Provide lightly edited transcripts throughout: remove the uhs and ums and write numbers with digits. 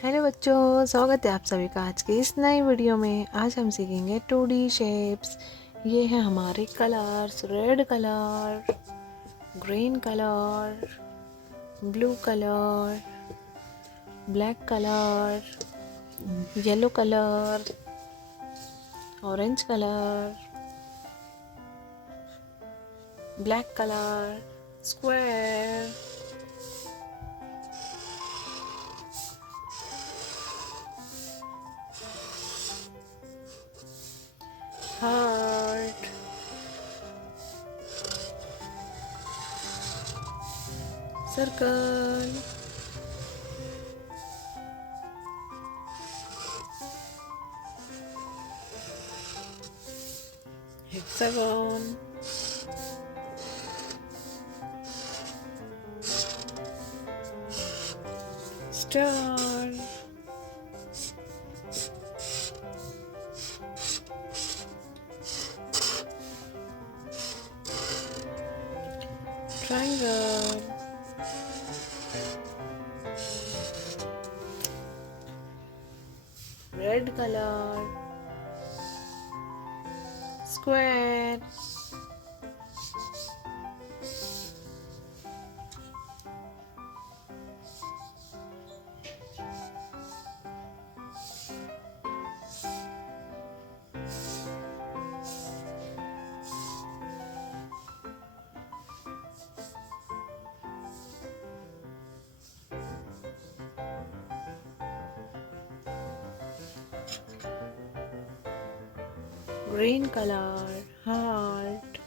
Hello बच्चों, स्वागत है आप सभी का आज की इस नई वीडियो में। आज हम सीखेंगे 2D शेप्स। ये हैं हमारे colours, red colour, green colour, blue colour, black colour, yellow colour, orange colour, black colour, square, heart, circle, hexagon, star, triangle, red color, square, green color, heart,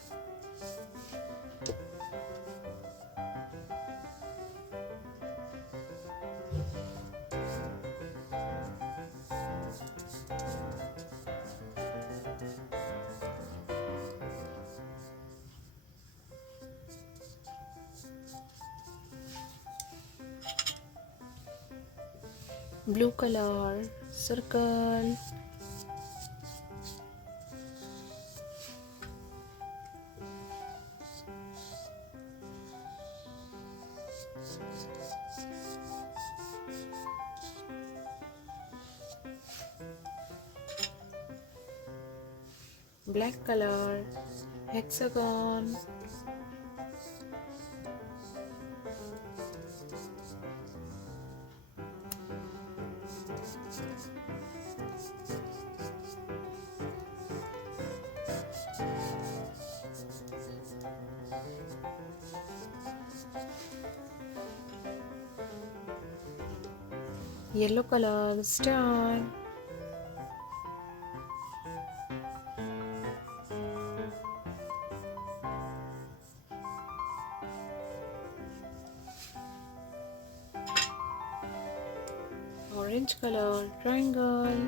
blue color, circle, black color, hexagon, yellow color, star, orange color, triangle,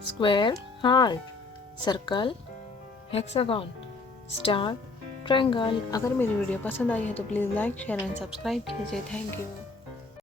square, heart, circle, hexagon, star, triangle. अगर मेरी video पसंद आई है तो please like, share and subscribe कीजिए। Thank you.